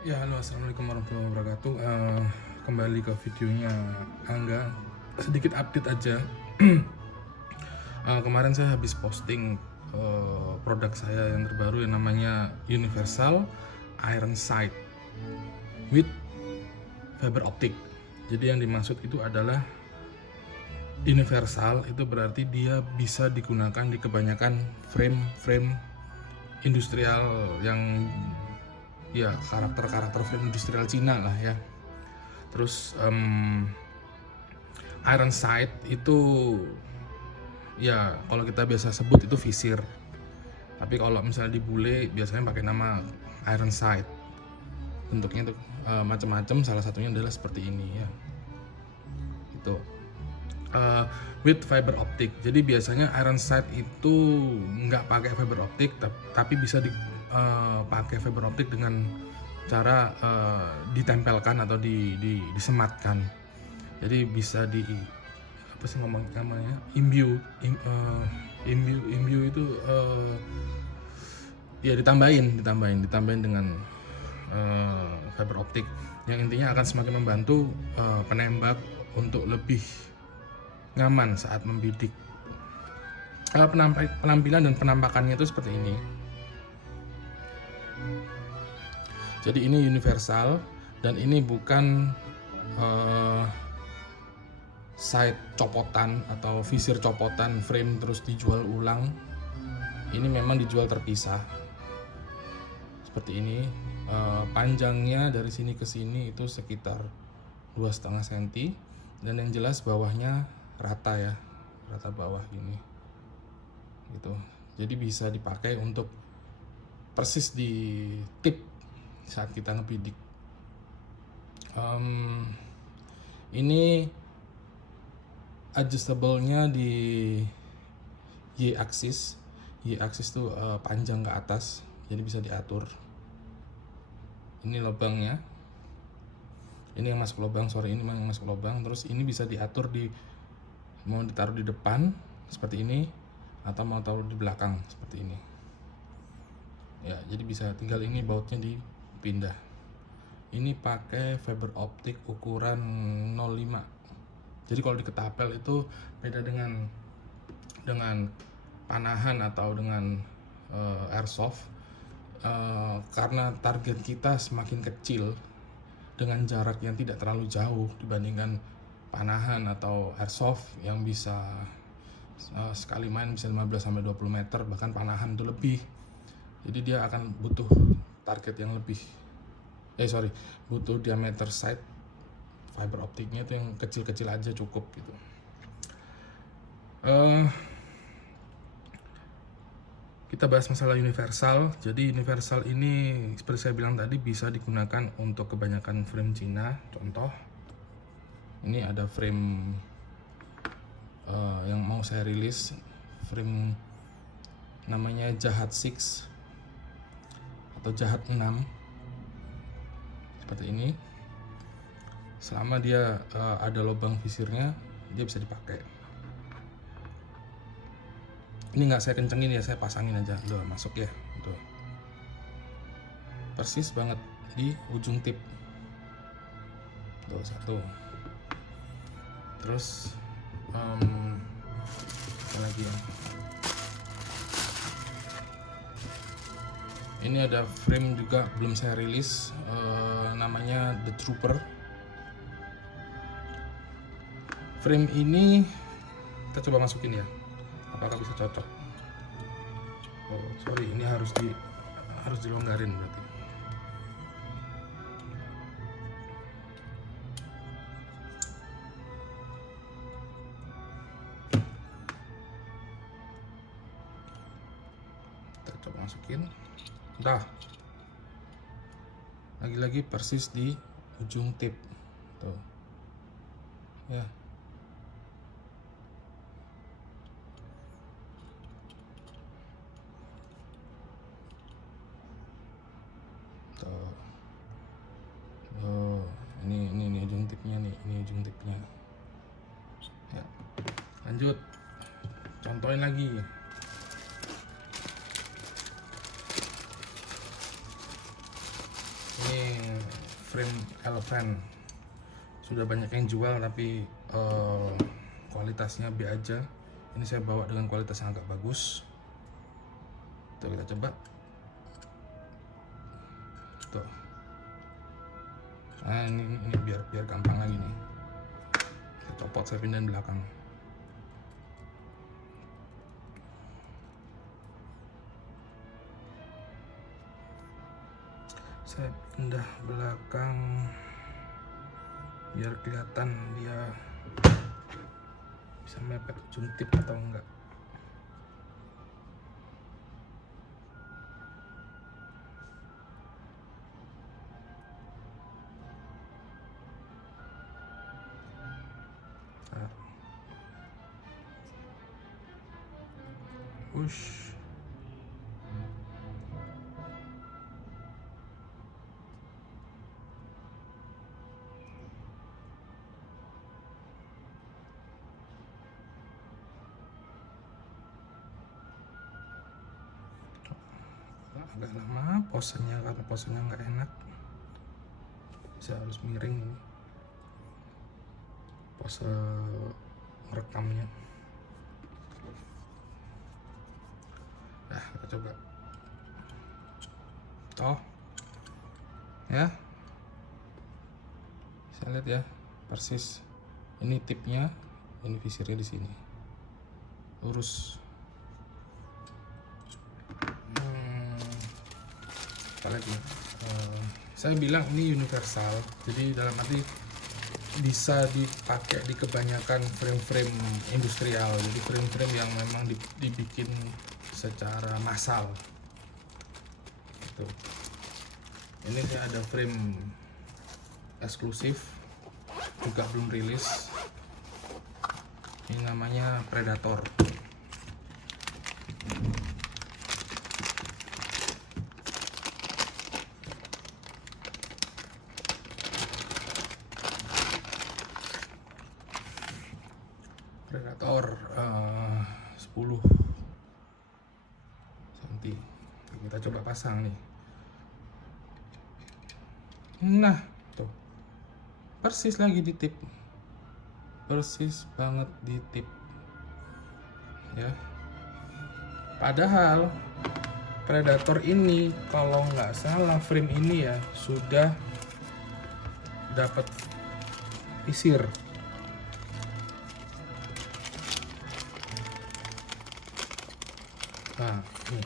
Ya, halo, assalamualaikum warahmatullahi wabarakatuh. Kembali ke videonya Angga. Sedikit update aja. Kemarin saya habis posting produk saya yang terbaru yang namanya Universal Iron Sight with fiber optic. Jadi yang dimaksud itu adalah universal, itu berarti dia bisa digunakan di kebanyakan frame-frame industrial yang ya karakter frame industrial Cina lah ya. Terus iron sight itu ya kalau kita biasa sebut itu visir, tapi kalau misalnya di bule biasanya pakai nama iron sight. Bentuknya itu macam-macam, salah satunya adalah seperti ini ya, itu with fiber optic. Jadi biasanya iron sight itu nggak pakai fiber optic, tapi bisa dipakai fiber optic dengan cara ditempelkan atau disematkan. Jadi bisa di apa sih ngomong namanya, imbue itu ya ditambahin dengan fiber optik, yang intinya akan semakin membantu penembak untuk lebih nyaman saat membidik. Penampilan dan penampakannya itu seperti ini. Jadi ini universal dan ini bukan sight copotan atau visir copotan frame terus dijual ulang. Ini memang dijual terpisah seperti ini. Panjangnya dari sini ke sini itu sekitar 2,5 cm, dan yang jelas bawahnya rata ya, rata bawah gini gitu. Jadi bisa dipakai untuk persis di tip saat kita ngebidik. Ini adjustable-nya di Y-axis. Y-axis tuh panjang ke atas, jadi bisa diatur. Ini lubangnya, ini yang masuk lubang, ini yang masuk lubang. Terus ini bisa diatur mau ditaruh di depan seperti ini atau mau taruh di belakang seperti ini ya. Jadi bisa tinggal ini bautnya dipindah. Ini pakai fiber optik ukuran 0,5. Jadi kalau di ketapel itu beda dengan panahan atau dengan airsoft. Karena target kita semakin kecil dengan jarak yang tidak terlalu jauh dibandingkan panahan atau airsoft yang bisa sekali main bisa 15-20 meter, bahkan panahan itu lebih. Jadi dia akan butuh target yang lebih butuh diameter sight fiber optiknya itu yang kecil-kecil aja cukup gitu. Kita bahas masalah universal. Jadi universal ini seperti saya bilang tadi bisa digunakan untuk kebanyakan frame Cina. Contoh, ini ada frame yang mau saya rilis, frame namanya Jahat 6 atau Jahat 6 seperti ini. Selama dia ada lubang visirnya, dia bisa dipakai. Ini nggak saya kencengin ya, saya pasangin aja, udah masuk ya, tuh persis banget di ujung tip tuh satu. Terus apa lagi ya, ini ada frame juga belum saya rilis, namanya The Trooper. Frame ini kita coba masukin ya, apakah bisa cocok. Oh sorry, ini harus dilonggarin berarti. Kita coba masukin. Dah, lagi-lagi persis di ujung tip tuh ya. Oh, ini ujung tipnya nih, ini ujung tipnya. Ya, lanjut, contohin lagi. Ini frame elephant. Sudah banyak yang jual tapi kualitasnya B aja. Ini saya bawa dengan kualitas yang agak bagus. Tuh, kita coba. Tuh. Nah, ini biar gampang lagi nih. Saya copot, saya pindahin belakang. Saya pindah belakang biar kelihatan dia bisa mepet ujung tip atau enggak. Push. Agak lama posenya, karena posenya nggak enak. Saya harus miring ini pose merekamnya. Nah, kita coba. Toh ya, saya lihat ya, persis ini tipnya, ini visirnya di sini lurus. Apalagi saya bilang ini universal, jadi dalam arti bisa dipakai di kebanyakan frame-frame industrial, jadi frame-frame yang memang dibikin secara massal gitu. Ini saya ada frame eksklusif juga belum rilis, ini namanya Predator. Predator 10 cm. Kita coba pasang nih. Nah, tuh. Persis lagi di tip. Persis banget di tip. Ya. Padahal Predator ini kalau nggak salah frame ini ya sudah dapat visir. Nah, nih.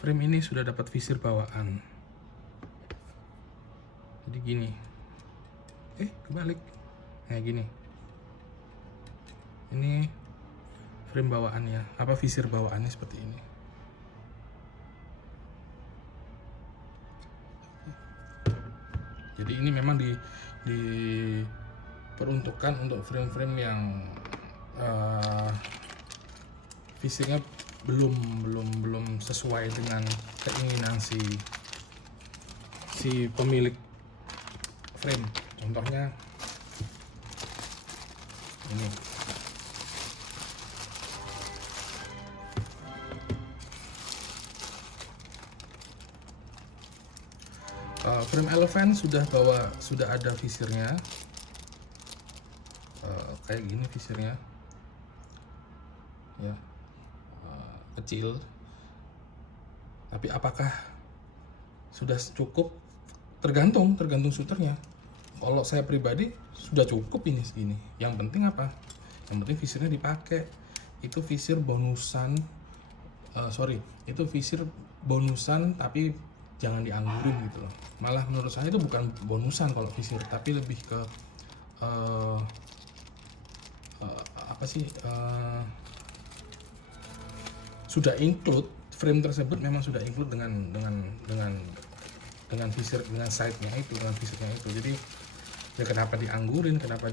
Frame ini sudah dapat visir bawaan. Jadi gini. Kebalik. Kayak gini. Ini frame bawaannya. Apa visir bawaannya seperti ini. Jadi ini memang diperuntukkan untuk frame-frame yang visirnya belum sesuai dengan keinginan si pemilik frame. Contohnya ini. Frame elephant sudah ada visirnya. Kayak gini visirnya. Ya. Kecil, tapi apakah sudah cukup? Tergantung shooternya. Kalau saya pribadi sudah cukup ini segini. Yang penting apa? Yang penting visirnya dipakai. Itu visir bonusan, itu visir bonusan tapi jangan dianggurin gitu loh. Malah menurut saya itu bukan bonusan kalau visir, tapi lebih ke sudah include, frame tersebut memang sudah include dengan visir, dengan sight-nya itu, dengan visirnya itu. Jadi ya kenapa dianggurin, kenapa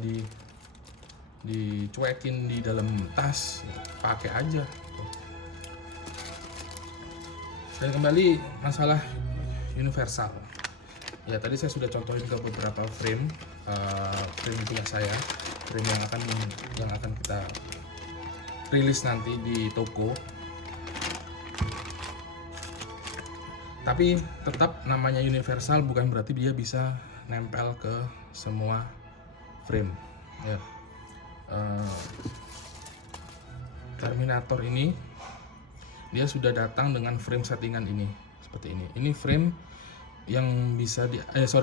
dicuekin di dalam tas, pakai aja. Dan kembali masalah universal. Ya tadi saya sudah contohin ke beberapa frame punya saya, frame yang akan kita rilis nanti di toko. Tapi tetap namanya universal bukan berarti dia bisa nempel ke semua frame ya. Terminator ini dia sudah datang dengan frame settingan ini seperti ini. Ini frame yang bisa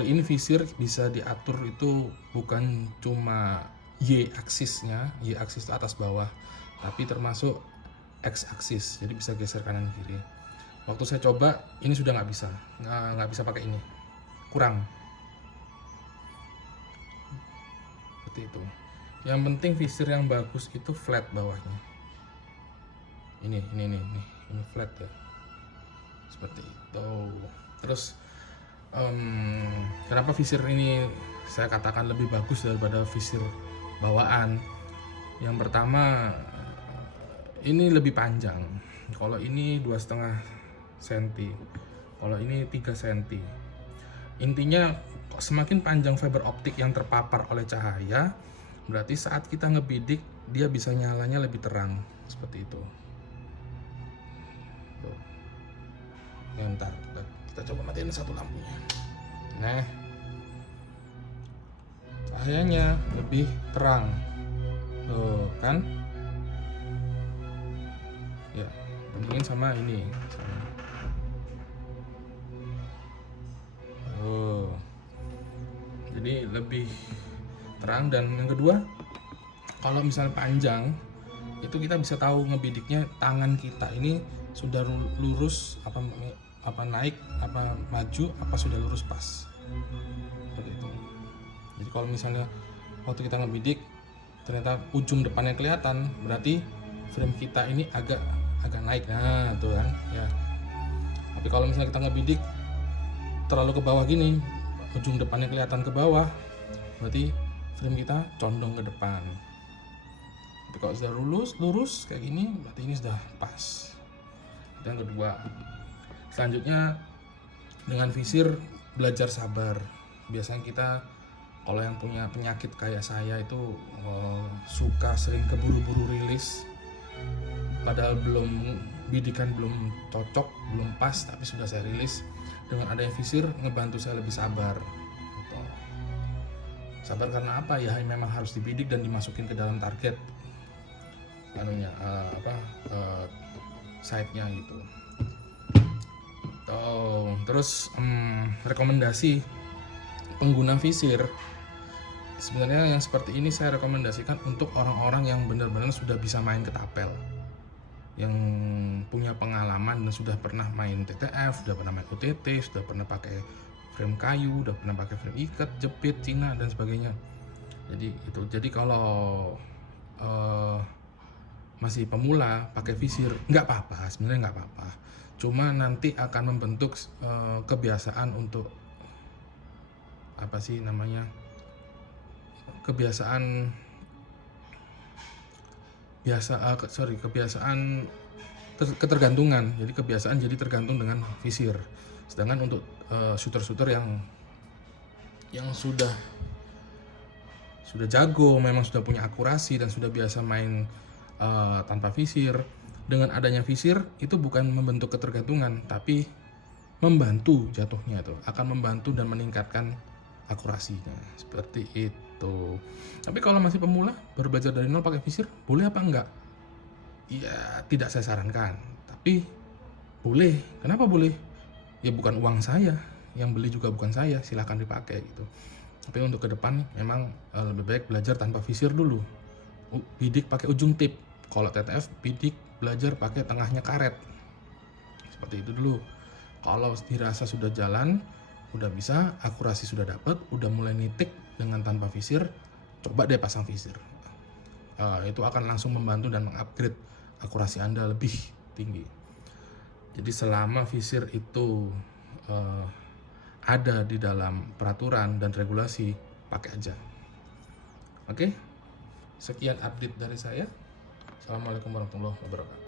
ini visir bisa diatur, itu bukan cuma Y aksisnya, Y aksis itu atas bawah, tapi termasuk X aksis, jadi bisa geser kanan kiri. Waktu saya coba ini sudah nggak bisa pakai ini, kurang seperti itu. Yang penting visir yang bagus itu flat bawahnya, ini flat ya, seperti itu. Terus kenapa visir ini saya katakan lebih bagus daripada visir bawaan? Yang pertama, ini lebih panjang. Kalau ini 2,5 cm, kalau ini 3 cm. Intinya semakin panjang fiber optik yang terpapar oleh cahaya, berarti saat kita ngebidik dia bisa nyalanya lebih terang, seperti itu. Ntar kita coba matiin satu lampunya. Nah, cahayanya lebih terang, tuh kan? Ya, bandingin sama ini. Oh, jadi lebih terang. Dan yang kedua, kalau misalnya panjang, itu kita bisa tahu ngebidiknya tangan kita ini sudah lurus apa naik, apa maju, apa sudah lurus pas, seperti itu. Jadi kalau misalnya waktu kita ngebidik ternyata ujung depannya kelihatan, berarti frame kita ini agak naik, nah tuh kan ya. Tapi kalau misalnya kita ngebidik terlalu ke bawah gini, ujung depannya kelihatan ke bawah, berarti frame kita condong ke depan. Tapi kalau sudah lurus kayak gini, berarti ini sudah pas. Dan kedua, selanjutnya dengan visir belajar sabar. Biasanya kita kalau yang punya penyakit kayak saya itu suka sering keburu-buru rilis, padahal bidikan belum cocok, belum pas, tapi sudah saya rilis. Dengan adanya visir ngebantu saya lebih sabar gitu. Sabar karena apa ya, memang harus dibidik dan dimasukin ke dalam target site-nya gitu. Terus rekomendasi pengguna visir, sebenarnya yang seperti ini saya rekomendasikan untuk orang-orang yang benar-benar sudah bisa main ketapel, yang punya pengalaman dan sudah pernah main TTF, sudah pernah main OTT, sudah pernah pakai frame kayu, sudah pernah pakai frame ikat, jepit, Cina dan sebagainya. Jadi kalau masih pemula pakai visir nggak apa-apa, sebenarnya nggak apa-apa. Cuma nanti akan membentuk kebiasaan untuk ketergantungan. Jadi kebiasaan jadi tergantung dengan visir. Sedangkan untuk shooter-shooter yang sudah jago, memang sudah punya akurasi dan sudah biasa main tanpa visir, dengan adanya visir itu bukan membentuk ketergantungan, tapi membantu jatuhnya, itu akan membantu dan meningkatkan akurasinya, seperti itu. Tapi kalau masih pemula baru belajar dari nol pakai visir, boleh apa enggak? Ya tidak saya sarankan, tapi boleh. Kenapa boleh? Ya bukan uang saya, yang beli juga bukan saya, silahkan dipakai gitu. Tapi untuk ke depan memang lebih baik belajar tanpa visir dulu, bidik pakai ujung tip. Kalau TTF bidik belajar pakai tengahnya karet, seperti itu dulu. Kalau dirasa sudah jalan, udah bisa, akurasi sudah dapat, udah mulai nitik dengan tanpa visir, coba deh pasang visir. Itu akan langsung membantu dan mengupgrade akurasi Anda lebih tinggi. Jadi selama visir itu ada di dalam peraturan dan regulasi, pakai aja. Oke, sekian update dari saya. Assalamualaikum warahmatullahi wabarakatuh.